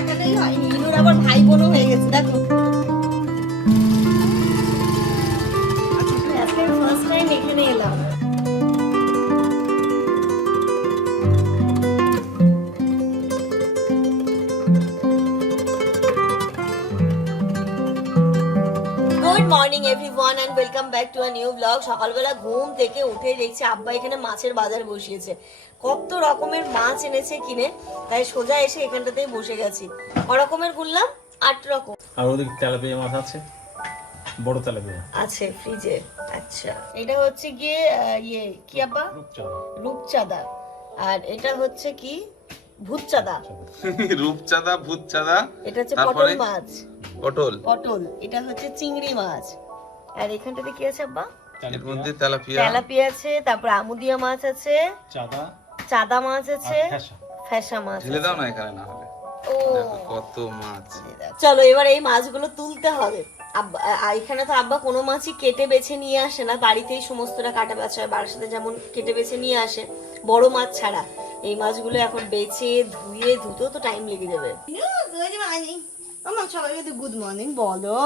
দেখানোই হয়নি ইনুর আবার ভাই বোনও হয়ে back to a new vlog সকালবেলা ঘুম থেকে উঠে দেখছি আব্বা এখানে মাছের বাজার বসিয়েছে। কত রকমের মাছ এনেছে কিনে তাই সোজা এসে এখানটাতেই বসে গেছি। ক রকমের গুনলাম? আট রকম। আর ওদিকে তেলাপিয়া মাছ আছে? বড় তেলাপিয়া। আছে ফ্রিজে। আচ্ছা। এটা হচ্ছে গিয়ে ইয়ে কি আব্বা? রূপচাঁদা। রূপচাঁদা। আর এটা হচ্ছে কি? ভূতচাঁদা। রূপচাঁদা ভূতচাঁদা। এটা হচ্ছে পটল মাছ। পটল। পটল। এটা হচ্ছে চিংড়ি মাছ। আর এখানটাতে কি আছে আব্বা? এর মধ্যে তেলাপিয়া। তেলাপিয়া আছে তারপর আমুদিয়া মাছ আছে চাঁদা। চাদা মাছ আছে ফ্যাসা। মাছ ঢেলে দাও না এখানে না হলে। ও। কত মাছ। চলো এবার এই মাছগুলো তুলতে হবে। আব্বা এখানে তো আব্বা কোনো মাছই কেটে বেছে নিয়ে আসে না। বাড়িতেই সমস্তটা কাটা বাছা হয় বাড়ির সাথে যেমন কেটে বেছে নিয়ে আসে। বড় মাছ ছাড়া। এই মাছগুলো এখন বেছে ধুয়ে ধুতেও তো টাইম লেগে যাবে। আমার সবাইকে গুড মর্নিং বলো।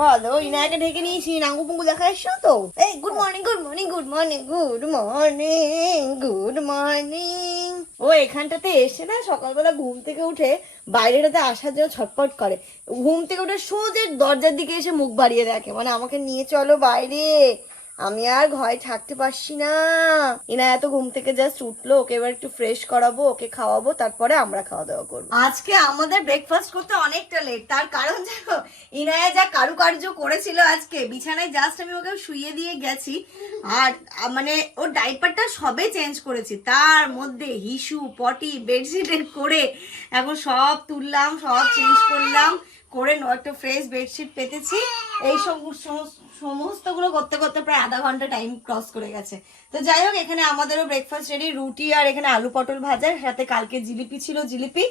বলো, ইনাকে ঢেকে নিয়েছি, নাঙ্গু পুঙ্গু দেখা এসছো তো? এই good morning good morning good morning good morning good morning ও, এখানটাতে এসে না সকালবেলা ঘুম থেকে উঠে বাইরেটাতে আসার জন্য ছটপট করে। ঘুম থেকে উঠে সোজা দরজার দিকে এসে মুখ বাড়িয়ে দেখে মানে আমাকে নিয়ে চলো বাইরে। আমি আর ঘরে থাকতে পারছি না। ইনা এত ঘুম থেকে জাস্ট উঠল, ওকে এবার একটু ফ্রেশ করাবো, ওকে খাওয়াবো, তারপরে আমরা খাওয়া দাওয়া করব। আজকে আমাদের ব্রেকফাস্ট করতে অনেকটা লেট তার কারণ জানো, ইনায়া যা কারুকার্য করেছিল আজকে, বিছানায় জাস্ট আমি ওকে শুয়ে দিয়ে গেছি। আর মানে ওর ডাইপারটা সবে চেঞ্জ করেছি। তার মধ্যে হিসু, পটি বেডশিটের করে এখন সব তুললাম, সব চেঞ্জ করলাম। করে একটা ফ্রেশ বেডশিট পেতেছি। এই সব- সমস্তগুলো করতে করতে প্রায় আধা ঘণ্টা টাইম ক্রস করে গেছে। তো যাই হোক, এখানে আমাদেরও ব্রেকফাস্ট রেডি রুটি আর এখানে আলু পটল ভাজার সাথে কালকে জিলিপি ছিল জিলিপি,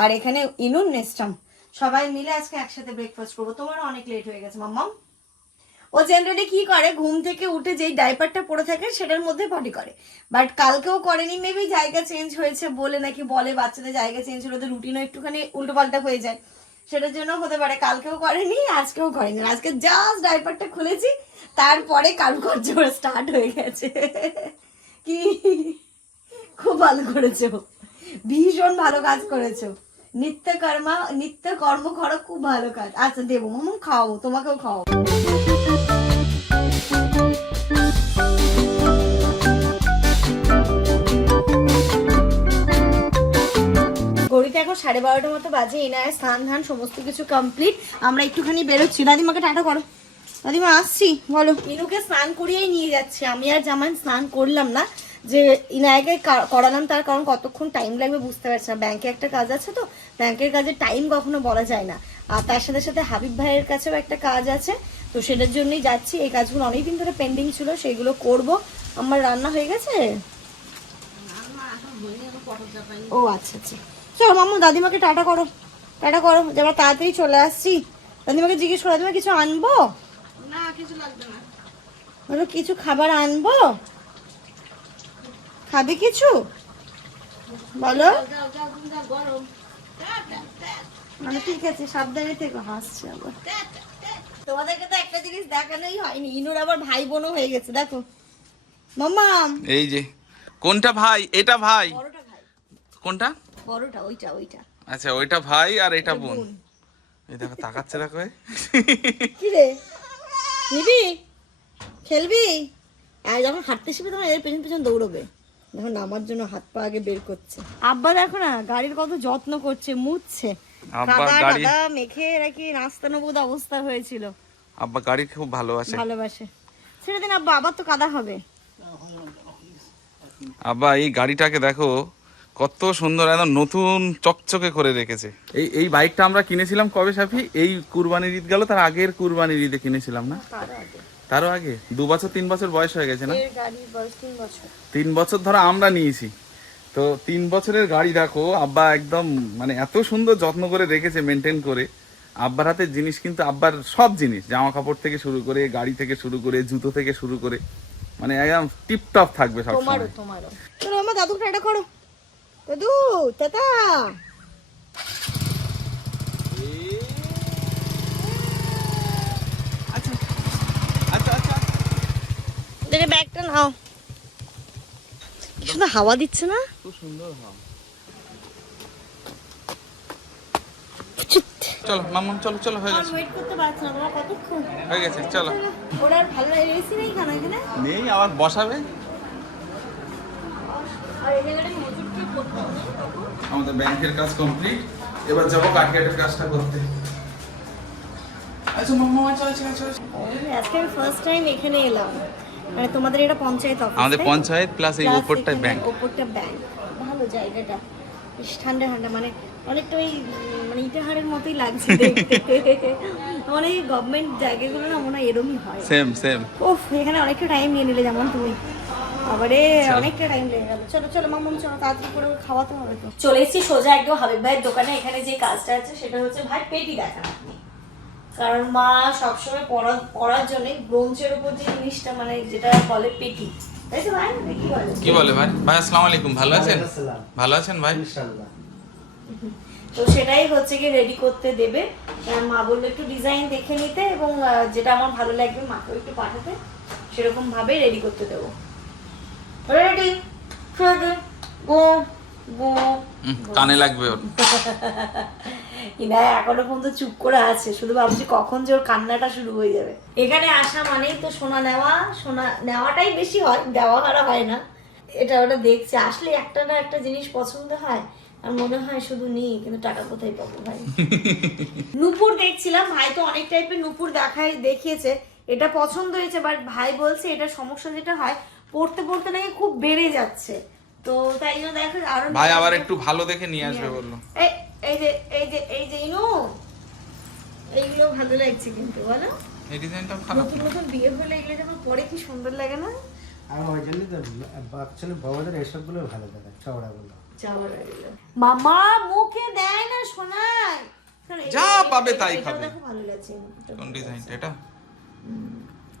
আর এখানে ইনুন নেস্টাম। সবাই মিলে আজকে একসাথে ব্রেকফাস্ট করব। তোমার অনেক লেট হয়ে গেছে মাম্মা ও জেনারেলি কি করে, ঘুম থেকে উঠে যেই ডাইপারটা পরে থাকে, সেটার মধ্যে পটি করে। বাট কালকেও করেনি মেবি জায়গা চেঞ্জ হয়েছে বলে নাকি বলে, বাচ্চাদের জায়গা চেঞ্জ হলে তো রুটিনও একটুখানি উল্টোপাল্টা হয়ে যায়। সেটার জন্য হতে পারে, কালকেও করেনি, আজকেও করেনি। আজকে জাস্ট ডাইপারটা খুলেছি, তারপরে কারুকার্য স্টার্ট হয়ে গেছে। কি? খুব ভালো করেছ। ভীষণ ভালো কাজ করেছ। নিত্য কর্মা নিত্য কর্ম করা খুব ভালো কাজ। আচ্ছা দেবো খাওয়াবো, তোমাকেও খাওয়াবো। সাড়ে বারোটার মতো বাজে এনায় স্নান ধান সমস্ত কিছু কমপ্লিট আমরা একটুখানি বেরোচ্ছি। দাদিমাকে টাটা করো। দাদিমা আসছি বলো। ইনুকে স্নান করিয়েই নিয়ে যাচ্ছি। আমি আর জামান স্নান করলাম না। যে ইনায়কে করালাম তার কারণ কতক্ষণ টাইম লাগবে বুঝতে পারছি না। ব্যাংকে একটা কাজ আছে তো ব্যাংকের কাজে টাইম কখনো বলা যায় না। আর তার সাথে সাথে হাবিব ভাইয়ের কাছেও একটা কাজ আছে। তো সেটার জন্যই যাচ্ছি। এই কাজগুলো অনেকদিন ধরে পেন্ডিং ছিল সেগুলো করব। আমার রান্না হয়ে গেছে? ও আচ্ছা আচ্ছা। চলো মামু দাদিমাকে টাটা করো। টাটা করো যে আমরা তাড়াতাড়ি চলে আসছি। দাদিমাকে জিজ্ঞেস করো দাদিমা কিছু আনব? না কিছু লাগবে না। বলো কিছু খাবার আনব? খাবে কিছু? বলো। মানে ঠিক আছে সাবধানে থেকে হাসছে আবার। তোমাদেরকে তো একটা জিনিস দেখানোই হয়নি ইনুর আবার ভাই বোনও হয়ে গেছে দেখো। মাম্মাম এই যে কোনটা ভাই? এটা ভাই। কোনটা? বড়টা ওইটা ওইটা। আচ্ছা ওইটা ভাই আর এটা বোন। এই দেখো তাকাচ্ছে দেখো কি রে? নিবি? খেলবি? আর যখন হাঁটতে শিখবে তখন এর পেছন পেছন দৌড়বে। দেখো নামার জন্য হাত পা আগে বের করছে। আব্বা দেখো না গাড়ির কত যত্ন করছে মুছছে। আব্বা গাড়ি মেখে নাকি নাস্তানো বোধ অবস্থা হয়েছিল। আব্বা গাড়ি খুব ভালোবাসে। ভালোবাসে। ছেড়ে দিন আব্বা আবার তো কাদা হবে। আব্বা এই গাড়িটাকে দেখো কত সুন্দর একদম নতুন চকচকে করে রেখেছে। এই এই বাইকটা আমরা কিনেছিলাম কবে সাফি? এই কুরবানির ঈদ গেল তার আগের কুরবানির ঈদে কিনেছিলাম না? তারও আগে। দু বছর তিন বছর বয়স হয়ে গেছে না? তিন বছর। তিন বছর ধরে আমরা নিয়েছি। তো তিন বছরের গাড়ি দেখো আব্বা একদম মানে এত সুন্দর যত্ন করে রেখেছে মেনটেন করে। আব্বার হাতের জিনিস কিন্তু আব্বার সব জিনিস জামা কাপড় থেকে শুরু করে গাড়ি থেকে শুরু করে জুতো থেকে শুরু করে। মানে একদম টিপটপ থাকবে সব তোমারও তোমারও। চলো আমার দাদুকে টাটা করো। দাদু টাটা আচ্ছা, আচ্ছা, আচ্ছা। দেখে ব্যাগটা নাও। হাওয়া দিচ্ছে না? খুব সুন্দর চলো চলো চলো হয়ে গেছে। করতে না হয়ে গেছে চলো। ওরা ভালো নেই আবার বসাবে? আমাদের ব্যাংকের কাজ কমপ্লিট। এবার যাব কাঠিয়াটের কাজটা করতে। আচ্ছা মাম্মা চলো চলো চলো আজকে আমি ফার্স্ট টাইম এখানে এলাম। মানে তোমাদের এটা পঞ্চায়েত অফিস আমাদের পঞ্চায়েত প্লাস এই এখানে ব্যাংক ওপরটা ব্যাংক ভালো জায়গাটা। বেশ ঠান্ডা ঠান্ডা। মানে অনেকটা ওই মানে ইটাহারের মতোই লাগছে দেখতে। মানে এই গভর্নমেন্ট জায়গাগুলো না মনে হয় এরমই হয়। সেম সেম ওফ এখানে অনেকটা টাইম নিয়ে নিলে যেমন তুমি। আবারে অনেকটা টাইম লেগে গেল। চলো চলো মামুন চলো তাড়াতাড়ি করে খাওয়াতে হবে তো। চলে এসেছি সোজা একদম হাবিব ভাইয়ের দোকানে। এখানে যে কাজটা আছে সেটা হচ্ছে ভাই পেটি দেখান আপনি। কারণ মা সবসময় পড়া পড়ার জন্য ব্রোঞ্চের উপর যে জিনিসটা মানে যেটা বলে পেটি। তাই তো ভাই? কি বলে? কি বলে ভাই? ভাই আসসালামু আলাইকুম। ভালো আছেন? ভালো আছেন ভাই? ইনশাআল্লাহ। তো সেটাই হচ্ছে কি রেডি করতে দেবে। মা বলল একটু ডিজাইন দেখে নিতে এবং যেটা আমার ভালো লাগবে মাকেও একটু পাঠাতে। সেরকম ভাবে রেডি করতে দেবো। রেডি গো গো কানে লাগবে ওর। ইনায় এখনও পর্যন্ত চুপ করে আছে শুধু ভাবছি কখন যে ওর কান্নাটা শুরু হয়ে যাবে। এখানে আসা মানেই তো সোনা নেওয়া সোনা নেওয়াটাই বেশি হয় দেওয়া হারা হয় না। এটা ওটা দেখছে আসলে একটা না একটা জিনিস পছন্দ হয় আর মনে হয় শুধু নেই কিন্তু টাকা কোথায় পাবো ভাই? নুপুর দেখছিলাম ভাই তো অনেক টাইপের নুপুর দেখাই দেখিয়েছে। এটা পছন্দ হয়েছে বাট ভাই বলছে এটা সমস্যা যেটা হয় পড়তে পড়তে নাকি খুব বেড়ে যাচ্ছে। তো তাই জন্য দেখো আরও ভাই আবার একটু ভালো দেখে নিয়ে আসবে বলল। এই এই যে এই যে এই যে ইনু। এইগুলো ভালো লাগছে কিন্তু বলো। এই ডিজাইনটা খারাপ নতুন নতুন বিয়ে হলে এগুলো যখন পরে কি সুন্দর লাগে না? আর ওই জন্যই তো অ্যাকচুয়ালি বড়দের এসবগুলো ভালো লাগে চওড়াগুলো। মামা মুখে দেয় না শোনায় যা পাবে তাই খাবে। ভালো লাগছে কোন ডিজাইনটা এটা?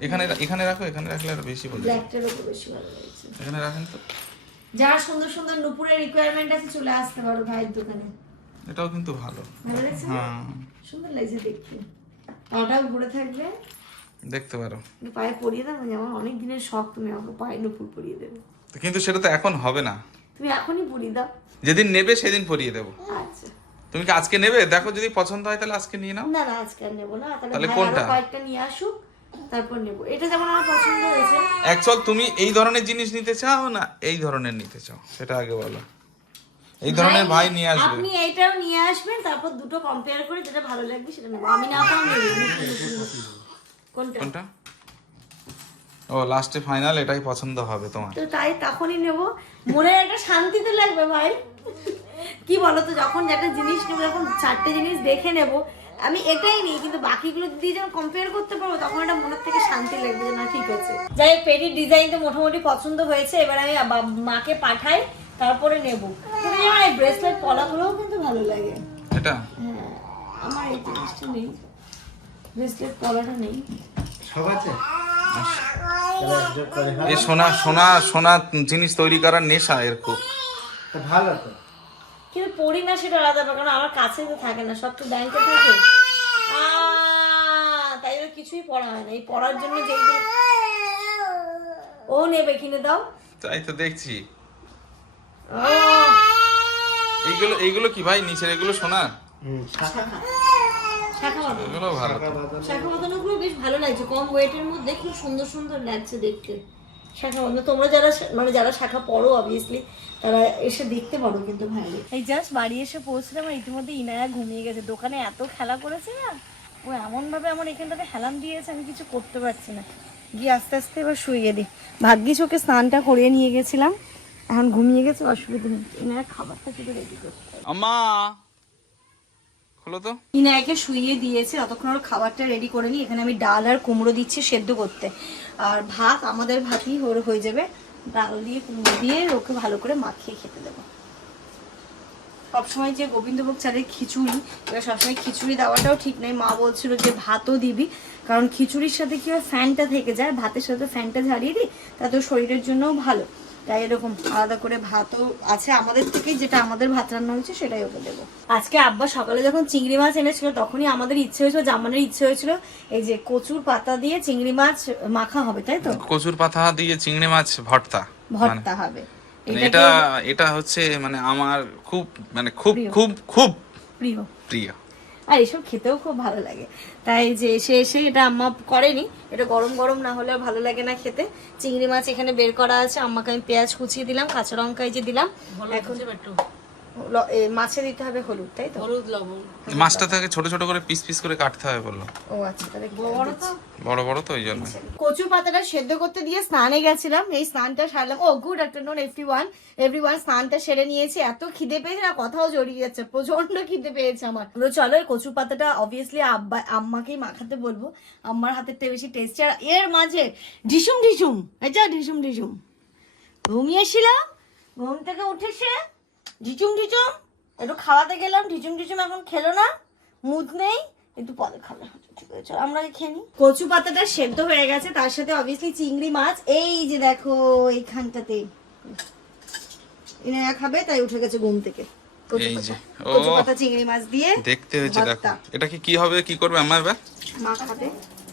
এখানে এখানে রাখো এখানে রাখলে আরও বেশি যায়। ব্ল্যাকটার উপর বেশি ভালো লাগছে। এখানে রাখেন তো। যার সুন্দর সুন্দর নুপুরের রিকোয়ারমেন্ট আছে চলে আসতে পারো ভাইয়ের দোকানে। এটাও কিন্তু ভালো। ভালো লাগছে হ্যাঁ। সুন্দর লাগছে দেখতে। পাটাও ঘুরে থাকবে। দেখতে পারো। পায়ে পরিয়ে দাও না যেমন অনেক দিনের শখ তুমি আমাকে পায়ে নুপুর পরিয়ে দেবে। কিন্তু সেটা তো এখন হবে না। তুমি এখনই পরিয়ে দাও। যেদিন নেবে সেদিন পরিয়ে দেবো। আচ্ছা। তুমি কি আজকে নেবে? দেখো যদি পছন্দ হয় তাহলে আজকে নিয়ে নাও। না না আজকে আর নেব না। তাহলে কোনটা? কয়েকটা নিয়ে আসুক। তারপর নেব। এটা যেমন আমার পছন্দ হয়েছে। অ্যাকচুয়াল তুমি এই ধরনের জিনিস নিতে চাও না এই ধরনের নিতে চাও? সেটা আগে বলো। এই ধরনের ভাই নিয়ে আসবে। আপনি এইটাও নিয়ে আসবেন তারপর দুটো কম্পেয়ার করে যেটা ভালো লাগবে সেটা নেব। আমি না পাও নেব কোনটা? কোনটা? ও লাস্টে ফাইনাল এটাই পছন্দ হবে তোমার। তো তাই তখনই নেব। মনে একটা শান্তি তো লাগবে ভাই। কি বলতো যখন একটা জিনিস নেব যখন চারটে জিনিস দেখে নেব আমি এটাই নিই কিন্তু বাকিগুলো দিয়ে যখন কম্পেয়ার করতে পারব তখন একটা মনের থেকে শান্তি লাগবে যে না ঠিক আছে। যাই হোক পেটির ডিজাইনটা মোটামুটি পছন্দ হয়েছে এবার আমি মাকে পাঠাই তারপরে নেব। কিন্তু আমার এই ব্রেসলেট পলাগুলোও কিন্তু ভালো লাগে। এটা? হ্যাঁ আমার এই জিনিসটা নেই। ব্রেসলেট পলাটা নেই। সব আছে? এই সোনা সোনা সোনা জিনিস তৈরি করার নেশা এর খুব। ভালো তো। কিন্তু পড়ি না সেটা আলাদা ব্যাপার কারণ আমার কাছে তো থাকে না সব তো ব্যাংকে থাকে। তাই জন্য কিছুই পড়া হয় না। এই পড়ার জন্য ও নেবে কিনে দাও। তাই তো দেখছি। এইগুলো এইগুলো কি ভাই নিচের এগুলো সোনা? হুম শাখা শাখা এগুলো ভালো শাখা বাঁধানোগুলো বেশ ভালো লাগছে। কম ওয়েটের মধ্যে খুব সুন্দর সুন্দর লাগছে দেখতে। শাখা বাঁধানো। তোমরা যারা মানে যারা শাখা পড়ো অবভিয়াসলি তারা এসে দেখতে পারো কিন্তু ভালো। এই জাস্ট বাড়ি এসে পৌঁছলাম আর ইতিমধ্যে ইনায়া ঘুমিয়ে গেছে। দোকানে এত খেলা করেছে না? ও এমন ভাবে আমার এখানটাতে হেলাম দিয়েছে আমি কিছু করতে পারছি না। গিয়ে আস্তে আস্তে এবার শুয়ে দিই। ভাগ্যিস ওকে স্নানটা করিয়ে নিয়ে গেছিলাম। এখন ঘুমিয়ে গেছে অসুবিধা নেই। ইনায়া খাবারটা শুধু রেডি করতে তো। ইনায়াকে শুইয়ে দিয়েছে ততক্ষণ ওর খাবারটা রেডি করে নিই। এখানে আমি ডাল আর কুমড়ো দিচ্ছি সেদ্ধ করতে। আর ভাত আমাদের ভাতই হয়ে যাবে। ডাল দিয়ে কুমড়ো দিয়ে ওকে ভালো করে মাখিয়ে খেতে দেবো। সবসময় যে গোবিন্দভোগ চালের খিচুড়ি, এবার সবসময় খিচুড়ি দেওয়াটাও ঠিক নয়। মা বলছিল যে ভাতও দিবি, কারণ খিচুড়ির সাথে কি হয়, ফ্যানটা থেকে যায়, ভাতের সাথে ফ্যানটা ঝাড়িয়ে দিই, তাতে ওর শরীরের জন্যও ভালো। তাই এরকম আলাদা করে ভাতও আছে আমাদের থেকে যেটা আমাদের ভাত রান্না হয়েছে সেটাই ওকে দেবো। আজকে আব্বা সকালে যখন চিংড়ি মাছ এনেছিল তখনই আমাদের ইচ্ছে হয়েছিল জামানের ইচ্ছে হয়েছিল এই যে কচুর পাতা দিয়ে চিংড়ি মাছ মাখা হবে তাই তো? কচুর পাতা দিয়ে চিংড়ি মাছ ভর্তা। মানে ভর্তা হবে। মানে এটা এটা হচ্ছে মানে আমার খুব মানে খুব খুব খুব প্রিয়। প্রিয়। আর এসব খেতেও খুব ভালো লাগে। তাই যে এসে এসে এটা আম্মা করেনি এটা গরম গরম না হলেও ভালো লাগে না খেতে। চিংড়ি মাছ এখানে বের করা আছে আম্মাকে আমি পেঁয়াজ কুচিয়ে দিলাম কাঁচা লঙ্কায় যে দিলাম। এখন ল- এ, মাছে দিতে হবে হলুদ তাই তো? মাছটা থেকে ছোট ছোট করে পিস পিস করে কাটতে হবে বলল। ও আচ্ছা তাহলে বড় তো? বড় বড় তো ওই জন্য। কচু পাতাটা সেদ্ধ করতে দিয়ে স্নানে গেছিলাম এই স্নানটা সারলাম। ও good afternoon everyone every স্নানটা সেরে নিয়েছি। এত খিদে পেয়েছে না কথাও জড়িয়ে যাচ্ছে প্রচণ্ড খিদে পেয়েছে আমার। তো চলো এই কচু পাতাটা অবভিয়াসলি আব্বা আম্মাকেই মাখাতে বলব। আম্মার হাতেরটা বেশি টেস্টি আর এর মাঝে ঢিসুম ঢিসুম এটা ঢিসুম ঢিসুম। ঘুমিয়েছিলাম ঘুম থেকে উঠে সে ঢিচুম ঢিচুম একটু খাওয়াতে গেলাম ঢিচুম ঢিচুম এখন খেলো না। মুদ নেই একটু পরে খাবে। ঠিক আছে আমরা খেয়ে নিই। কচু পাতাটা সেদ্ধ হয়ে গেছে তার সাথে অবভিয়াসলি চিংড়ি মাছ। এই যে দেখো এইখানটাতে। ইনায়া খাবে তাই উঠে গেছে ঘুম থেকে। কচু এই পাতা। যে, ও। কচু পাতা চিংড়ি মাছ দিয়ে দেখতে হয়েছে দেখো। এটা কি কি হবে কি করবে আমার এবার? মা খাবে।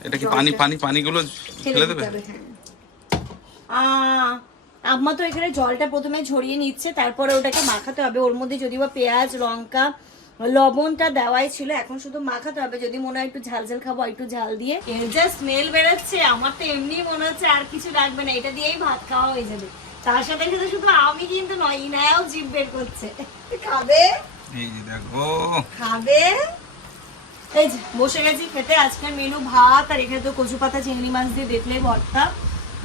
এটা কি পানি পানি পানিগুলো ফেলে দেবে? হবে। আহ, আম্মা তো এখানে জলটা প্রথমে ঝরিয়ে নিচ্ছে তারপরে ওটাকে মাখাতে হবে। ওর মধ্যে যদি বা পেঁয়াজ লঙ্কা লবণটা দেওয়াই ছিল এখন শুধু মাখাতে হবে। যদি মনে হয় একটু ঝাল ঝাল খাব একটু ঝাল দিয়ে। এর যা স্মেল বেরোচ্ছে আমার তো এমনি মনে হচ্ছে আর কিছু লাগবে না এটা দিয়েই ভাত খাওয়া হয়ে যাবে। তার সাথে সাথে শুধু আমি কিন্তু নয় ইনায়াও জিভ বের করছে। খাবে? এই যে দেখো। খাবে? এই যে বসে গেছি খেতে আজকের মেনু ভাত আর এখানে তো কচু পাতা চিংড়ি মাছ দিয়ে দেখলে ভর্তা।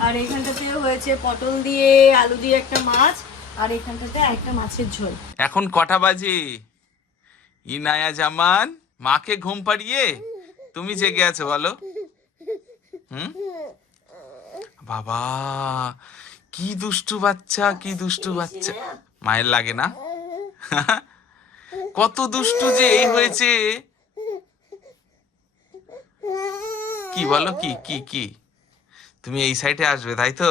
আর এখানটাতে হয়েছে পটল দিয়ে আলু দিয়ে একটা মাছ, আর এখানটাতে একটা মাছের ঝোল। এখন কটা বাজে? ইনায়া জামান, মাকে ঘুম পাড়িয়ে? তুমি জেগে আছো, বলো। হুম? বাবা, কি দুষ্টু বাচ্চা, কি দুষ্টু বাচ্চা। মায়ের লাগে না? কত দুষ্টু যে এই হয়েছে। কি বলো, কি কি কি? তুমি এই সাইডে আসবে তাই তো?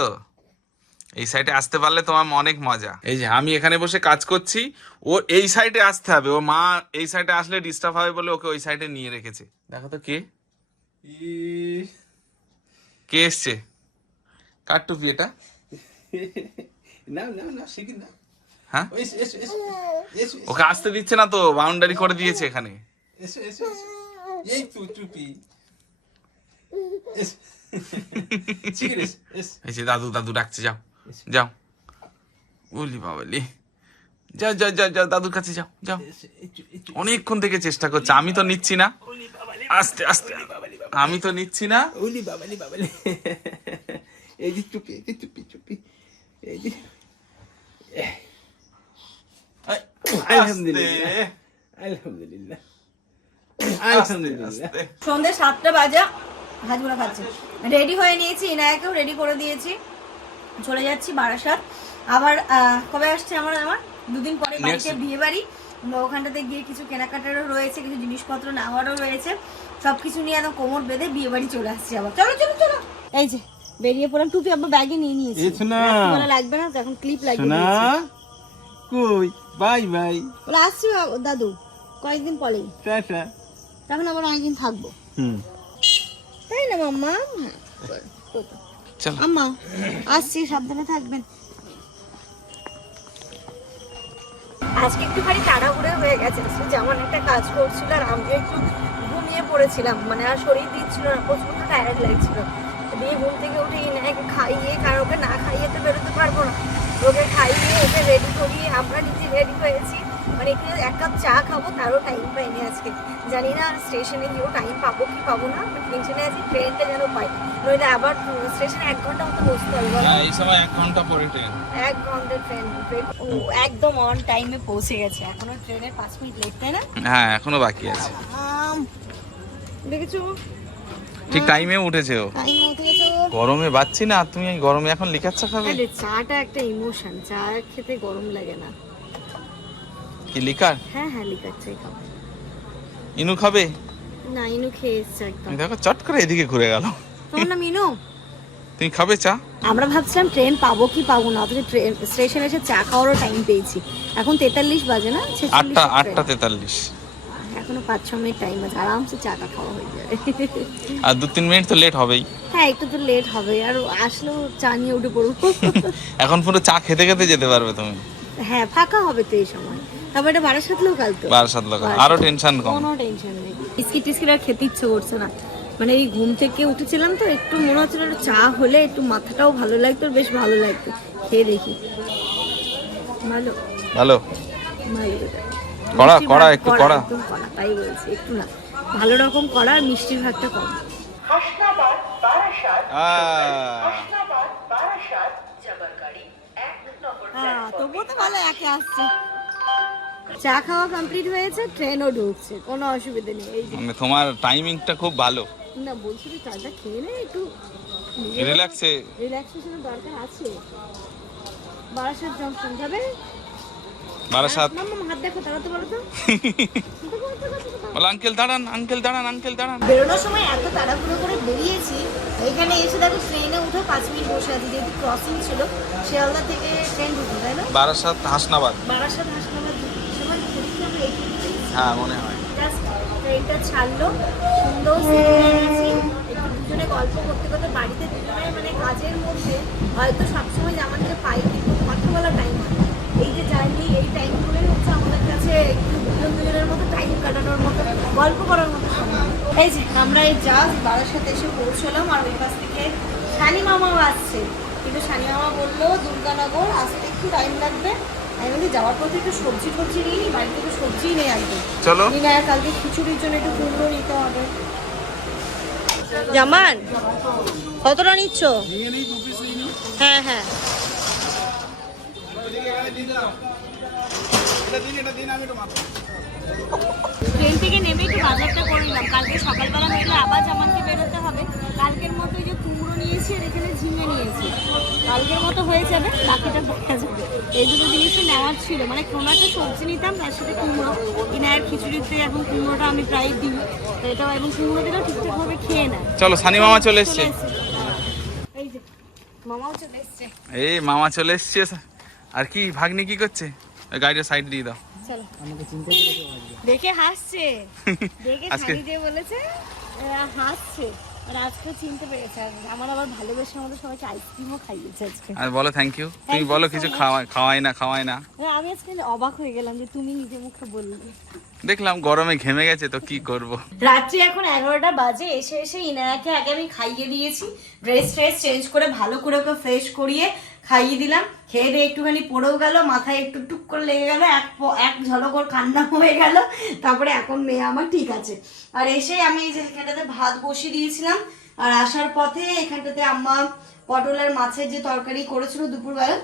এই সাইডে আসতে পারলে তোমার অনেক মজা। এই যে আমি এখানে বসে কাজ করছি ও এই সাইডে আসতে হবে। ও মা এই সাইডে আসলে ডিস্টার্ব হবে বলে ওকে ওই সাইডে নিয়ে রেখেছে। দেখো তো কে? কে এসছে? কার টুপি এটা? না না না না হ্যাঁ? ওকে আসতে দিচ্ছে না তো বাউন্ডারি করে দিয়েছে এখানে। এসো এসো এই টুপি। এই যে দাদু দাদু ডাকছে যাও যাও বলি বাবালি যাও যাও যাও যাও দাদুর কাছে যাও যাও অনেকক্ষণ থেকে চেষ্টা করছে আমি তো নিচ্ছি না আস্তে আস্তে আমি তো নিচ্ছি না ওলি বাবালি বাবালি এই যে টুপি এই যে টুপি টুপি এই যে আলহামদুলিল্লাহ আলহামদুলিল্লাহ আলহামদুলিল্লাহ সন্ধ্যে সাতটা বাজা। ভাজগুলো খাচ্ছে। রেডি হয়ে নিয়েছি ইনায়াকেও রেডি করে দিয়েছি। চলে যাচ্ছি বারাসাত। আবার কবে আসছে আমার আমার? দুদিন পরে বাড়িতে বিয়ে বাড়ি ওখানটাতে গিয়ে কিছু কেনাকাটারও রয়েছে কিছু জিনিসপত্র নেওয়ারও রয়েছে। সব কিছু নিয়ে একদম কোমর বেঁধে বিয়ে বাড়ি চলে আসছি আবার। চলো চলো চলো। এই যে বেরিয়ে পড়লাম। টুপি আবার ব্যাগে নিয়ে নিয়েছি। রাত্রিবেলা লাগবে না এখন ক্লিপ লাগিয়ে সোনা দিয়েছি। কই? Bye bye. বলে আসছি দাদু। কয়েকদিন পরেই। টাটা তখন আবার অনেকদিন থাকব। হুম। তাই না মাম্মা? চলো। আম্মা আসছি সাবধানে থাকবেন। আজকে একটুখানি তাড়াহুড়ো হয়ে গেছে যেমন একটা কাজ করছিল আর আমিও একটু ঘুমিয়ে পড়েছিলাম মানে আর শরীর দিচ্ছিল না প্রচণ্ড টায়ার্ড লাগছিল। দিয়ে ঘুম থেকে উঠে ইনাকে খাইয়ে কারণ ওকে না খাইয়ে তো বেরোতে পারব না। ওকে খাইয়ে ওকে রেডি করিয়ে আমরা নিজে রেডি হয়েছি। মানে একটু এক কাপ চা খাব তারও টাইম পাইনি আজকে। জানি না স্টেশনে গিয়েও টাইম পাবো কি পাবো না টেনশনে আছি ট্রেনটা যেন পাই। নইলে আবার স্টেশনে এক ঘণ্টা মতো বসতে হবে হ্যাঁ, এই সময় এক ঘণ্টা পরে ট্রেন এক ঘণ্টা ট্রেন ও একদম অন টাইমে পৌঁছে গেছে। এখনও ট্রেনের পাঁচ মিনিট লেট তাই না? হ্যাঁ এখনও বাকি আছে। দেখেছ? ঠিক টাইমে উঠেছে ও। গরমে বাচ্চি না তুমি গরমে এখন লিকাচ্ছা খাবে? চাটা একটা ইমোশন চা খেতে গরম লাগে না। কি লিকার? হ্যাঁ হ্যাঁ লিকার চাই খাব। ইনু খাবে? না ইনু খেয়ে এসছে একদম। দেখো চট করে এদিকে ঘুরে গেল। তোমার নাম ইনু? তুমি খাবে চা? আমরা ভাবছিলাম ট্রেন পাবো কি পাবো না অথচ ট্রেন স্টেশনে এসে চা খাওয়ারও টাইম পেয়েছি। এখন তেতাল্লিশ বাজে না? 46 আটটা আটটা তেতাল্লিশ। এখনও পাঁচ ছ মিনিট টাইম আছে আরামসে চাটা খাওয়া হয়ে যাবে। আর দু তিন মিনিট তো লেট হবেই। হ্যাঁ একটু তো লেট হবে আর আসলেও চা নিয়ে উঠে পড়ব। এখন পুরো চা খেতে খেতে যেতে পারবে তুমি। হ্যাঁ ফাঁকা হবে তো এই সময়। তারপর এটা বারাসাত লোকাল তো। বারো সাত আরও টেনশন কম। কোনো টেনশন নেই। বিস্কিট টিস্কিট আর খেতে ইচ্ছে করছে না। মানে এই ঘুম থেকে উঠেছিলাম তো একটু মনে হচ্ছিল একটু চা হলে একটু মাথাটাও ভালো লাগতো বেশ ভালো লাগতো। খেয়ে দেখি। ভালো। ভালো। ভালো। কড়া, কড়া, একটু কড়া। তাই বলছি একটু না। ভালো রকম কড়া আর মিষ্টির ভাগটা কম। হ্যাঁ তবুও তো ভালো একে আসছে। চা খাওয়া কমপ্লিট হয়েছে ট্রেনও ঢুকছে কোনো অসুবিধা নেই এই মানে তোমার টাইমিংটা খুব ভালো। না বলছি যে চাটা খেয়ে নে একটু রিল্যাক্সে রিল্যাক্সেশনের দরকার আছে। বারাসাত জংশন যাবে বারাসাত বলো বলো আঙ্কেল দাঁড়ান আঙ্কেল দাঁড়ান আঙ্কেল দাঁড়ান। বেরোনোর সময় এত তাড়াহুড়ো করে বেরিয়েছি এখানে এসে দেখো ট্রেনে উঠে পাঁচ মিনিট বসে আছি যেহেতু ক্রসিং ছিল শিয়ালদা থেকে ট্রেন ঢুকলো তাই না? বারাসাত হাসনাবাদ। বারাসাত এই হ্যাঁ মনে হয়। ট্রেনটা ছাড়লো সুন্দর একটু দুজনে গল্প করতে করতে বাড়িতে দুজনে মানে কাজের মধ্যে হয়তো সবসময় আমাদেরকে পাই কিন্তু কথা বলার টাইম হয়। এই যে জার্নি এই টাইমগুলোই হচ্ছে আমাদের কাছে একটু দুজন দুজনের মতো টাইম কাটানোর মতো গল্প করার মতো এই যে আমরা এই জাস্ট বারাসাতে এসে পৌঁছলাম আর ওই পাশ থেকে শানি মামাও আসছে। কিন্তু শানি মামা বলল দুর্গানগর আসতে একটু টাইম লাগবে। আমি বলি যাওয়ার পথে একটু সবজি টবজি নিই বাড়ি থেকে সবজিই নেই একদম চলো। নিনায় কালকে খিচুড়ির জন্য একটু কুমড়ো নিতে হবে। জামান কতটা নিচ্ছ? হ্যাঁ হ্যাঁ। ট্রেন থেকে নেমে একটু বাজারটা করে নিলাম কালকে সকালবেলা নইলে আবার জামানকে বেরোতে হবে। কালকের মতো যে কুমড়ো নিয়েছি আর এখানে ঝিঙে নিয়েছি। কালকের মতো হয়ে যাবে বাকিটা দেখা যাবে। এই দুটো জিনিসই নেওয়ার ছিল। মানে কোনো একটা সবজি নিতাম তার সাথে কুমড়ো। ইনায়ের খিচুড়িতে এখন কুমড়োটা আমি প্রায় দিই। তো এটাও এবং কুমড়ো দিলেও ঠিকঠাকভাবে খেয়ে নেয়। চলো সানি মামা চলে এসছে। এই যে মামাও চলে এসছে। এই মামা চলে এসছে। আর কি ভাগ্নি কি করছে? গাড়িটা সাইড দিয়ে দাও। দেখে হাসছে। দেখে দিয়ে বলেছে হাসছে। আর আজকে চিনতে পেরেছে। আমার আবার ভালোবেসে আমাদের সবাইকে আইসক্রিমও খাইয়েছে আজকে। আর বলো থ্যাংক ইউ তুমি বলো কিছু খাওয়াই খাওয়াই না খাওয়াই না। মানে আমি আজকে অবাক হয়ে গেলাম যে তুমি নিজে মুখে বললে। দেখলাম গরমে ঘেমে গেছে তো কি করব? রাত্রি এখন এগারোটা বাজে এসে এসে ইনায়াকে আগে আমি খাইয়ে দিয়েছি। ড্রেস ট্রেস চেঞ্জ করে ভালো করে ওকে ফ্রেশ করিয়ে খাইয়ে দিলাম, খেয়ে দিয়ে একটুখানি পড়েও গেল, মাথায় একটু টুক করে লেগে গেল, এক এক ঝলক ওর কান্না হয়ে গেল, তারপরে এখন মেয়ে আমার ঠিক আছে। আর এসে আমি এই যে এখানটাতে ভাত বসিয়ে দিয়েছিলাম, আর আসার পথে এখানটাতে আম্মা পটলের মাছের যে তরকারি করেছিল দুপুরবেলা,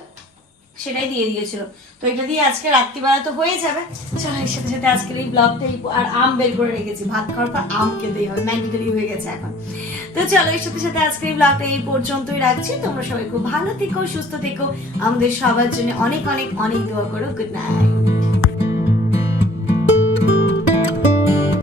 সেটাই দিয়ে দিয়েছিল। তো এটা দিয়ে আজকে রাত্রিবেলা তো হয়ে যাবে। চলো এর সাথে সাথে আজকের এই ব্লগটা আর আম বের করে রেখেছি। ভাত খাওয়ার পর আম খেতেই হবে ম্যান্ডেটরি হয়ে গেছে এখন। তো চলো, এর সাথে সাথে আজকের এই ব্লগটা এই পর্যন্তই রাখছি। তোমরা সবাই খুব ভালো থেকো, সুস্থ থেকো। আমাদের সবার জন্য অনেক অনেক অনেক দোয়া করো। Good night